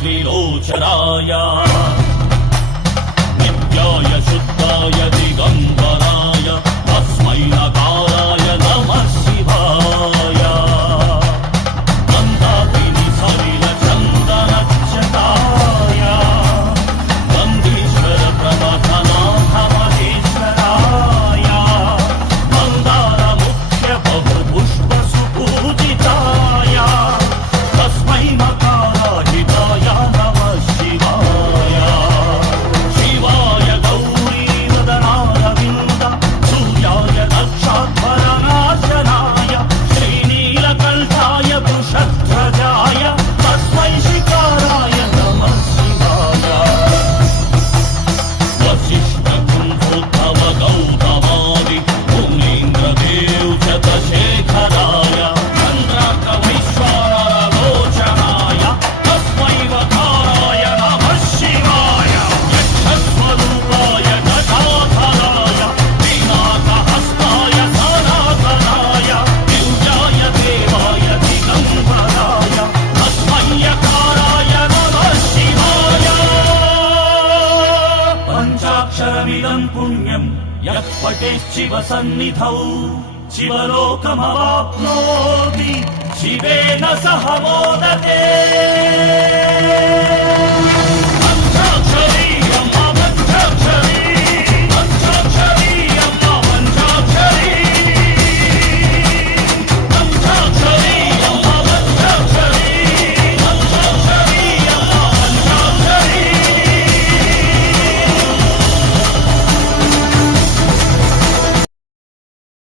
त्रिलोचनाय नित्याय शुद्धाय दिगम्बराय तस्मै नकाराय नमः शिवाय मन्दाकिनी सलिल चन्दनक्षताय गन्धीश्वर प्रमथनाथ महेश्वराय मन्दार मुख्य बहुपुष्प सुपूजिताय तस्मै मकाराजिताय नमः शिवाय शिवाय गौरीवदनारविन्द सूर्याय दक्षाध्वरनाशनाय श्रीनीलकण्ठाय वृषध्वजाय तस्मै शिकाराय नमः शिवाय वसिष्ठकुम्भोद्धव गौतमादि मुनीन्द्रदेव शतशेखराय चन्द्रार्कवैश्वानरलोचनाय तस्मै वकाराय नमः शिवाय यक्षस्वरूपाय दशाधराय पिनाकहस्ताय सनातनाय दिव्याय देवाय दिगम्बराय तस्मै यकाराय नमः शिवाय पञ्चाक्षरमिदं पुण्यं यः पठेच्छिव सन्निधौ शिवलोकमवाप्नोति शिवेन सह मोदते।